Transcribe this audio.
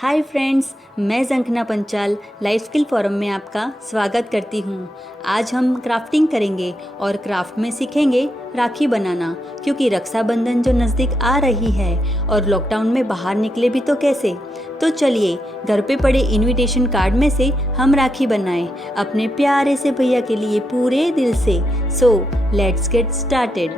Hi friends, मैं जंखना Panchal life skill forum में आपका स्वागत करती हूँ। आज हम क्राफ्टिंग करेंगे और क्राफ्ट में सीखेंगे राखी बनाना, क्योंकि रक्षाबंधन जो नज़दीक आ रही है और लॉकडाउन में बाहर निकले भी तो कैसे। तो चलिए घर पे पड़े इनविटेशन कार्ड में से हम राखी बनाएं अपने प्यारे से भैया के लिए पूरे दिल से। So let's get started.